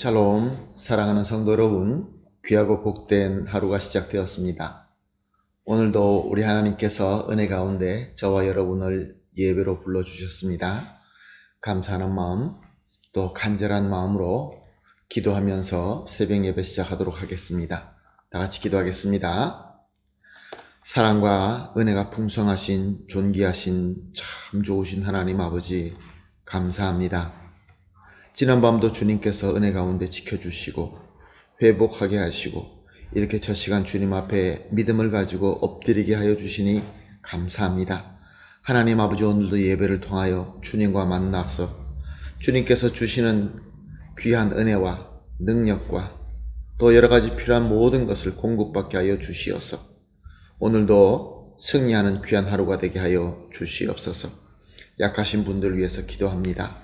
샬롬, 사랑하는 성도 여러분, 귀하고 복된 하루가 시작되었습니다. 오늘도 우리 하나님께서 은혜 가운데 저와 여러분을 예배로 불러주셨습니다. 감사하는 마음, 또 간절한 마음으로 기도하면서 새벽 예배 시작하도록 하겠습니다. 다 같이 기도하겠습니다. 사랑과 은혜가 풍성하신 존귀하신 참 좋으신 하나님 아버지 감사합니다. 지난밤도 주님께서 은혜 가운데 지켜주시고 회복하게 하시고 이렇게 첫 시간 주님 앞에 믿음을 가지고 엎드리게 하여 주시니 감사합니다. 하나님 아버지, 오늘도 예배를 통하여 주님과 만나서 주님께서 주시는 귀한 은혜와 능력과 또 여러 가지 필요한 모든 것을 공급받게 하여 주시옵소서. 오늘도 승리하는 귀한 하루가 되게 하여 주시옵소서. 약하신 분들을 위해서 기도합니다.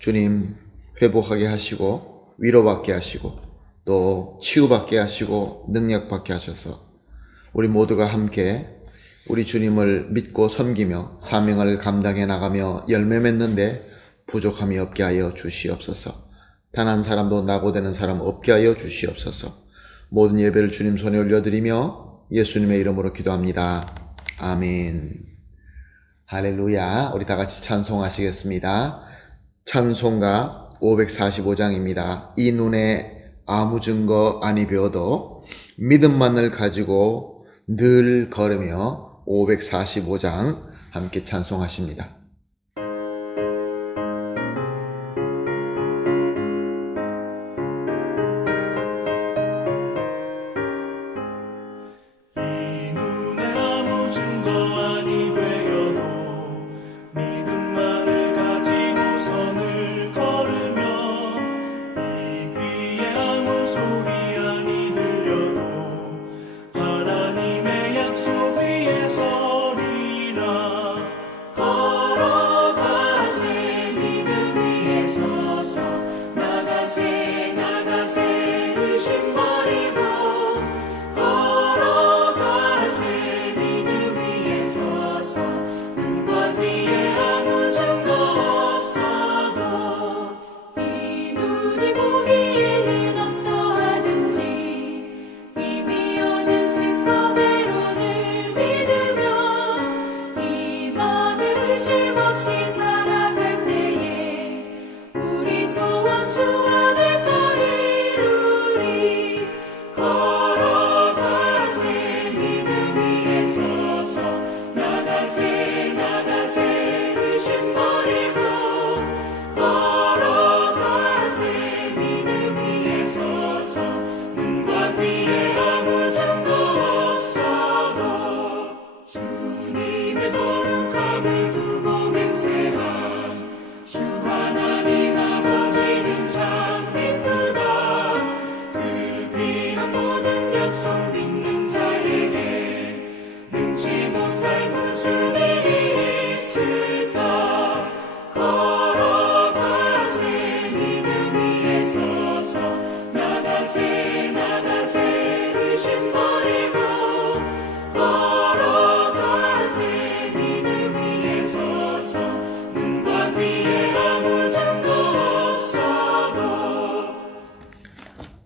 주님, 회복하게 하시고 위로받게 하시고 또 치유받게 하시고 능력받게 하셔서 우리 모두가 함께 우리 주님을 믿고 섬기며 사명을 감당해 나가며 열매 맺는데 부족함이 없게 하여 주시옵소서. 단 한 사람도 낙오되는 사람 없게 하여 주시옵소서. 모든 예배를 주님 손에 올려드리며 예수님의 이름으로 기도합니다. 아멘. 할렐루야. 우리 다 같이 찬송하시겠습니다. 찬송가 545장입니다. 이 눈에 아무 증거 아니 배워도 믿음만을 가지고 늘 걸으며 545장 함께 찬송하십니다.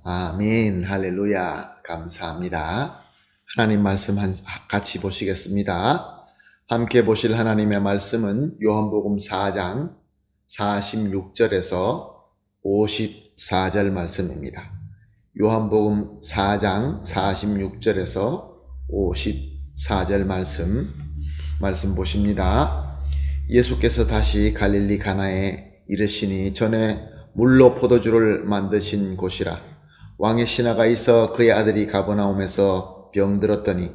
아멘. 할렐루야. 감사합니다. 하나님 말씀 같이 보시겠습니다. 함께 보실 하나님의 말씀은 요한복음 4장 46절에서 54절 말씀입니다. 요한복음 4장 46절에서 54절 말씀 보십니다. 예수께서 다시 갈릴리 가나에 이르시니 전에 물로 포도주를 만드신 곳이라. 왕의 신하가 있어 그의 아들이 가버나움에서 병들었더니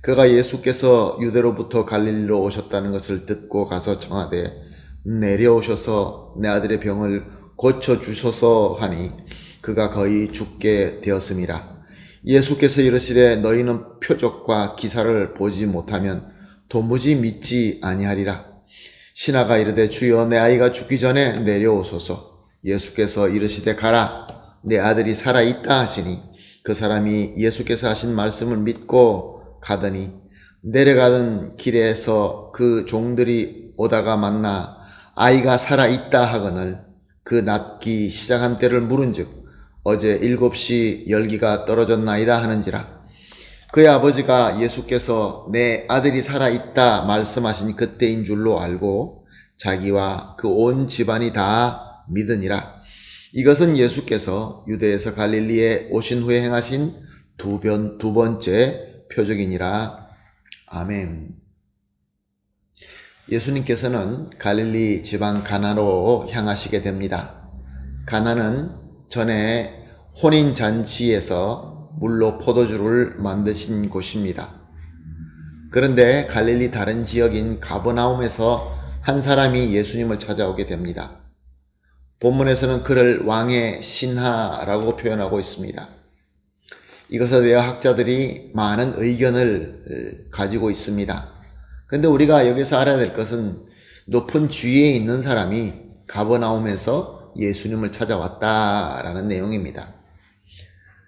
그가 예수께서 유대로부터 갈릴리로 오셨다는 것을 듣고 가서 청하되 내려오셔서 내 아들의 병을 고쳐주소서 하니 그가 거의 죽게 되었음이라. 예수께서 이르시되 너희는 표적과 기사를 보지 못하면 도무지 믿지 아니하리라. 신하가 이르되 주여 내 아이가 죽기 전에 내려오소서. 예수께서 이르시되 가라 내 아들이 살아있다 하시니 그 사람이 예수께서 하신 말씀을 믿고 가더니 내려가던 길에서 그 종들이 오다가 만나 아이가 살아있다 하거늘 그 낫기 시작한 때를 물은즉 어제 7시 열기가 떨어졌나이다 하는지라. 그의 아버지가 예수께서 내 아들이 살아있다 말씀하신 그때인 줄로 알고 자기와 그 온 집안이 다 믿으니라. 이것은 예수께서 유대에서 갈릴리에 오신 후에 행하신 두 번째 표적이니라. 아멘. 예수님께서는 갈릴리 지방 가나로 향하시게 됩니다. 가나는 전에 혼인잔치에서 물로 포도주를 만드신 곳입니다. 그런데 갈릴리 다른 지역인 가버나움에서 한 사람이 예수님을 찾아오게 됩니다. 본문에서는 그를 왕의 신하라고 표현하고 있습니다. 이것에 대해 학자들이 많은 의견을 가지고 있습니다. 그런데 우리가 여기서 알아야 될 것은 높은 지위에 있는 사람이 가버나움에서 예수님을 찾아왔다라는 내용입니다.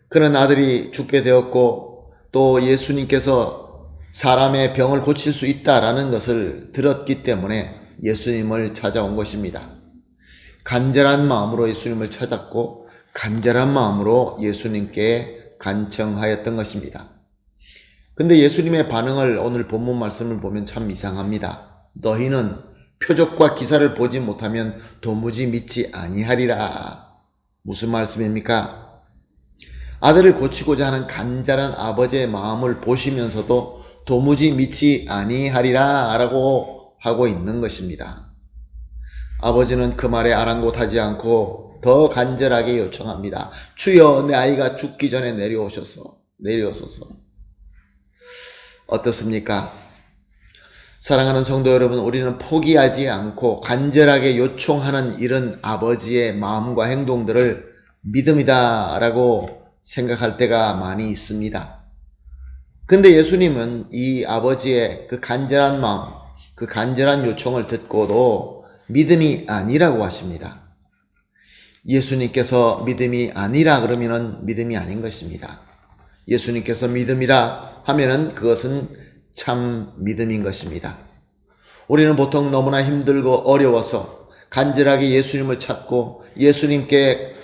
그런 아들이 죽게 되었고 또 예수님께서 사람의 병을 고칠 수 있다라는 것을 들었기 때문에 예수님을 찾아온 것입니다. 간절한 마음으로 예수님을 찾았고 간절한 마음으로 예수님께 간청하였던 것입니다. 근데 예수님의 반응을 오늘 본문 말씀을 보면 참 이상합니다. 너희는 표적과 기사를 보지 못하면 도무지 믿지 아니하리라. 무슨 말씀입니까? 아들을 고치고자 하는 간절한 아버지의 마음을 보시면서도 도무지 믿지 아니하리라 라고 하고 있는 것입니다. 아버지는 그 말에 아랑곳하지 않고 더 간절하게 요청합니다. 주여, 내 아이가 죽기 전에 내려오소서. 어떻습니까? 사랑하는 성도 여러분, 우리는 포기하지 않고 간절하게 요청하는 이런 아버지의 마음과 행동들을 믿음이다 라고 생각할 때가 많이 있습니다. 근데 예수님은 이 아버지의 그 간절한 마음, 그 간절한 요청을 듣고도 믿음이 아니라고 하십니다. 예수님께서 믿음이 아니라 그러면은 믿음이 아닌 것입니다. 예수님께서 믿음이라 하면은 그것은 참 믿음인 것입니다. 우리는 보통 너무나 힘들고 어려워서 간절하게 예수님을 찾고 예수님께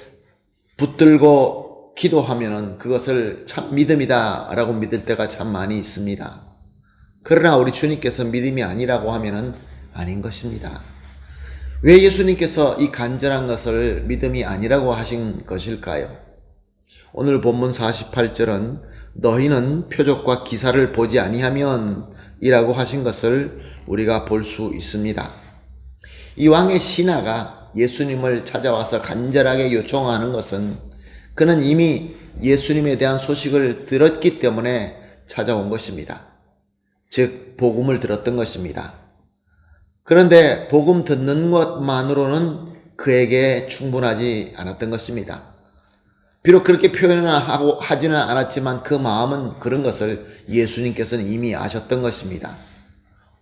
붙들고 기도하면은 그것을 참 믿음이다 라고 믿을 때가 참 많이 있습니다. 그러나 우리 주님께서 믿음이 아니라고 하면은 아닌 것입니다. 왜 예수님께서 이 간절한 것을 믿음이 아니라고 하신 것일까요? 오늘 본문 48절은 너희는 표적과 기사를 보지 아니하면 이라고 하신 것을 우리가 볼 수 있습니다. 이 왕의 신하가 예수님을 찾아와서 간절하게 요청하는 것은 그는 이미 예수님에 대한 소식을 들었기 때문에 찾아온 것입니다. 즉 복음을 들었던 것입니다. 그런데 복음 듣는 것만으로는 그에게 충분하지 않았던 것입니다. 비록 그렇게 표현을 하지는 않았지만 그 마음은 그런 것을 예수님께서는 이미 아셨던 것입니다.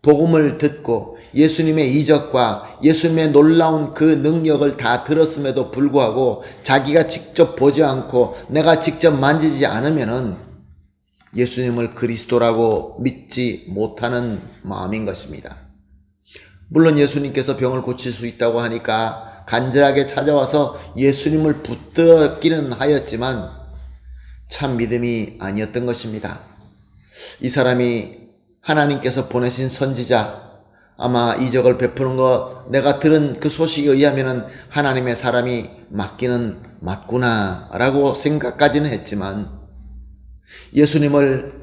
복음을 듣고 예수님의 이적과 예수님의 놀라운 그 능력을 다 들었음에도 불구하고 자기가 직접 보지 않고 내가 직접 만지지 않으면은 예수님을 그리스도라고 믿지 못하는 마음인 것입니다. 물론 예수님께서 병을 고칠 수 있다고 하니까 간절하게 찾아와서 예수님을 붙들기는 하였지만 참 믿음이 아니었던 것입니다. 이 사람이 하나님께서 보내신 선지자, 아마 이적을 베푸는 것, 내가 들은 그 소식에 의하면은 하나님의 사람이 맞기는 맞구나 라고 생각까지는 했지만 예수님을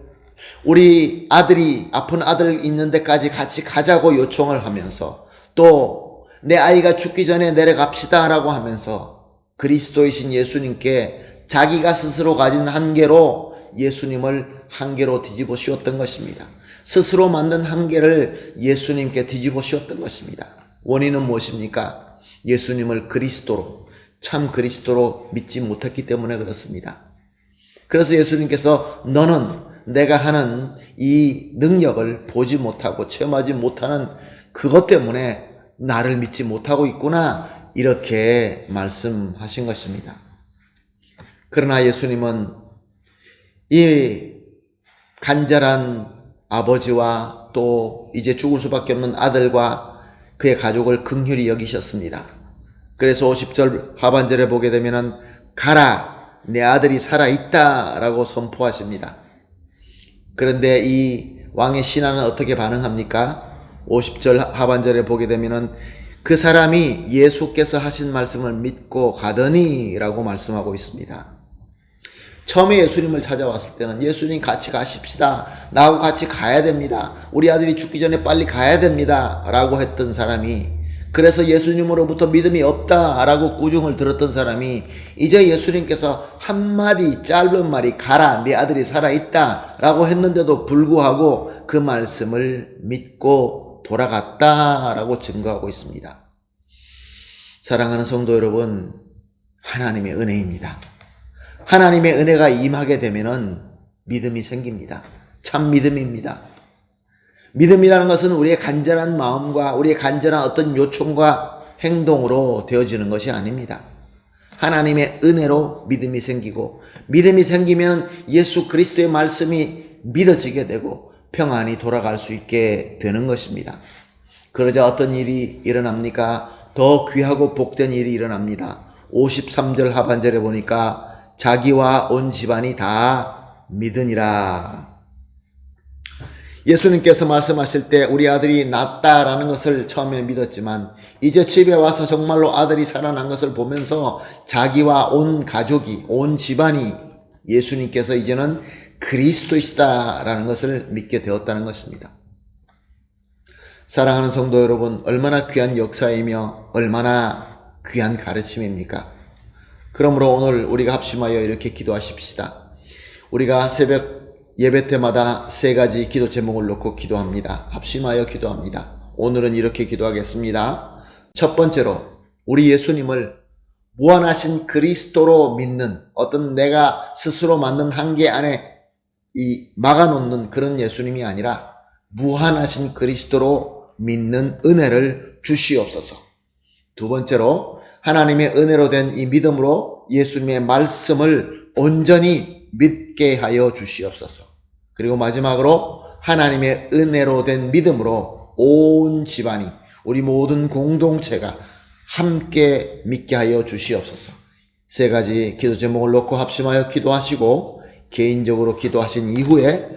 우리 아들이 아픈 아들 있는 데까지 같이 가자고 요청을 하면서 또 내 아이가 죽기 전에 내려갑시다 라고 하면서 그리스도이신 예수님께 자기가 스스로 가진 한계로 예수님을 한계로 뒤집어 씌웠던 것입니다. 스스로 만든 한계를 예수님께 뒤집어 씌웠던 것입니다. 원인은 무엇입니까? 예수님을 그리스도로, 참 그리스도로 믿지 못했기 때문에 그렇습니다. 그래서 예수님께서 너는 내가 하는 이 능력을 보지 못하고 체험하지 못하는 그것 때문에 나를 믿지 못하고 있구나 이렇게 말씀하신 것입니다. 그러나 예수님은 이 간절한 아버지와 또 이제 죽을 수밖에 없는 아들과 그의 가족을 긍휼히 여기셨습니다. 그래서 50절 하반절에 보게 되면은 가라 내 아들이 살아있다라고 선포하십니다. 그런데 이 왕의 신하는 어떻게 반응합니까? 50절 하반절에 보게 되면은 그 사람이 예수께서 하신 말씀을 믿고 가더니 라고 말씀하고 있습니다. 처음에 예수님을 찾아왔을 때는 예수님 같이 가십시다. 나하고 같이 가야 됩니다. 우리 아들이 죽기 전에 빨리 가야 됩니다. 라고 했던 사람이, 그래서 예수님으로부터 믿음이 없다라고 꾸중을 들었던 사람이 이제 예수님께서 한마디 짧은 말이 가라 네 아들이 살아있다 라고 했는데도 불구하고 그 말씀을 믿고 돌아갔다라고 증거하고 있습니다. 사랑하는 성도 여러분, 하나님의 은혜입니다. 하나님의 은혜가 임하게 되면은 믿음이 생깁니다. 참 믿음입니다. 믿음이라는 것은 우리의 간절한 마음과 우리의 간절한 어떤 요청과 행동으로 되어지는 것이 아닙니다. 하나님의 은혜로 믿음이 생기고, 믿음이 생기면 예수 그리스도의 말씀이 믿어지게 되고 평안이 돌아갈 수 있게 되는 것입니다. 그러자 어떤 일이 일어납니까? 더 귀하고 복된 일이 일어납니다. 53절 하반절에 보니까 자기와 온 집안이 다 믿으니라. 예수님께서 말씀하실 때 우리 아들이 낫다라는 것을 처음에 믿었지만 이제 집에 와서 정말로 아들이 살아난 것을 보면서 자기와 온 가족이, 온 집안이 예수님께서 이제는 그리스도이시다라는 것을 믿게 되었다는 것입니다. 사랑하는 성도 여러분, 얼마나 귀한 역사이며 얼마나 귀한 가르침입니까? 그러므로 오늘 우리가 합심하여 이렇게 기도하십시다. 우리가 새벽 예배 때마다 세 가지 기도 제목을 놓고 기도합니다. 합심하여 기도합니다. 오늘은 이렇게 기도하겠습니다. 첫 번째로 우리 예수님을 무한하신 그리스도로 믿는, 어떤 내가 스스로 만든 한계 안에 막아놓는 그런 예수님이 아니라 무한하신 그리스도로 믿는 은혜를 주시옵소서. 두 번째로 하나님의 은혜로 된 이 믿음으로 예수님의 말씀을 온전히 믿게 하여 주시옵소서. 그리고 마지막으로 하나님의 은혜로 된 믿음으로 온 집안이, 우리 모든 공동체가 함께 믿게 하여 주시옵소서. 세 가지 기도 제목을 놓고 합심하여 기도하시고 개인적으로 기도하신 이후에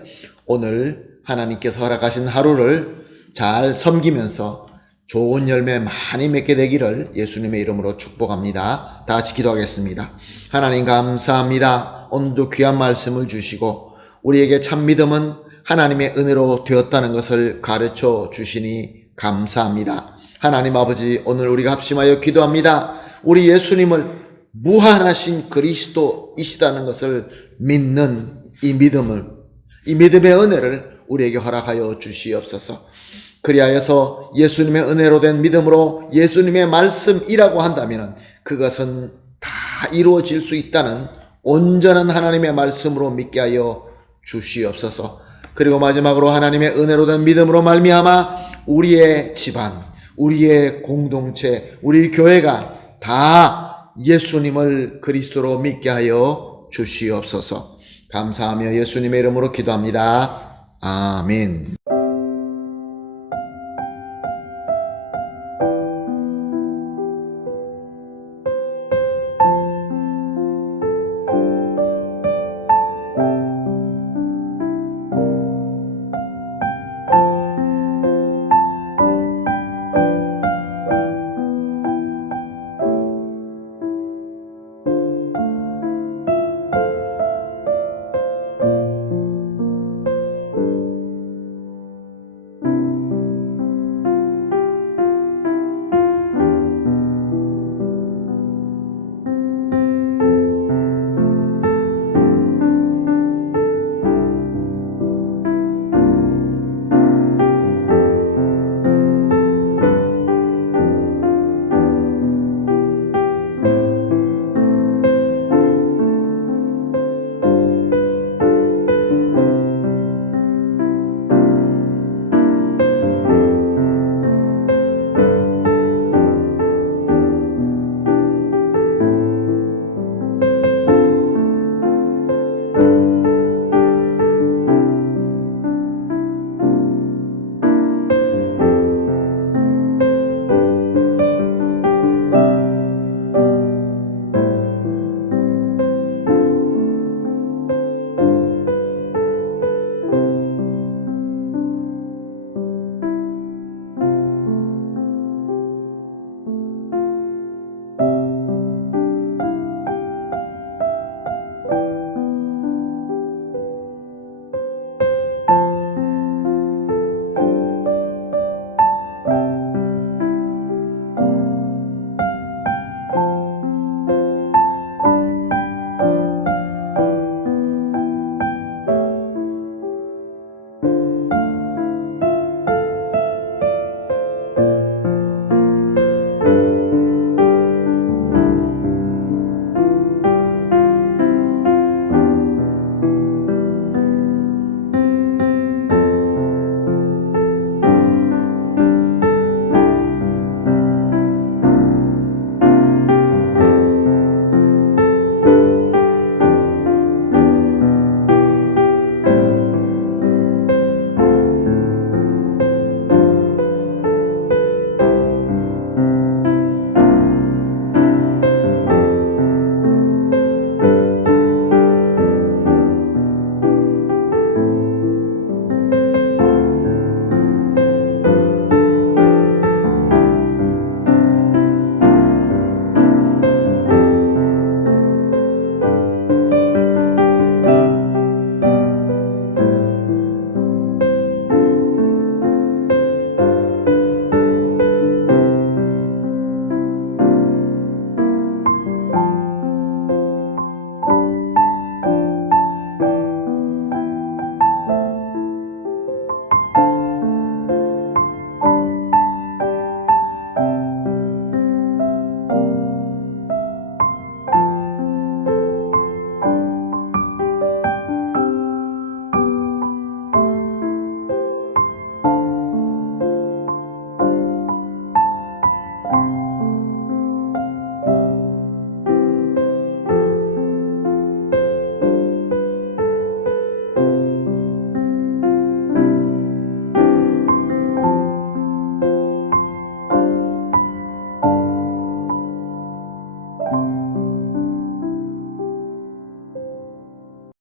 오늘 하나님께서 허락하신 하루를 잘 섬기면서 좋은 열매 많이 맺게 되기를 예수님의 이름으로 축복합니다. 다 같이 기도하겠습니다. 하나님 감사합니다. 오늘도 귀한 말씀을 주시고 우리에게 참 믿음은 하나님의 은혜로 되었다는 것을 가르쳐 주시니 감사합니다. 하나님 아버지, 오늘 우리가 합심하여 기도합니다. 우리 예수님을 무한하신 그리스도이시다는 것을 믿는 이 믿음을, 이 믿음의 은혜를 우리에게 허락하여 주시옵소서. 그리하여서 예수님의 은혜로 된 믿음으로 예수님의 말씀이라고 한다면 그것은 다 이루어질 수 있다는 온전한 하나님의 말씀으로 믿게 하여 주시옵소서. 그리고 마지막으로 하나님의 은혜로 된 믿음으로 말미암아 우리의 집안, 우리의 공동체, 우리 교회가 다 예수님을 그리스도로 믿게 하여 주시옵소서. 감사하며 예수님의 이름으로 기도합니다. 아멘.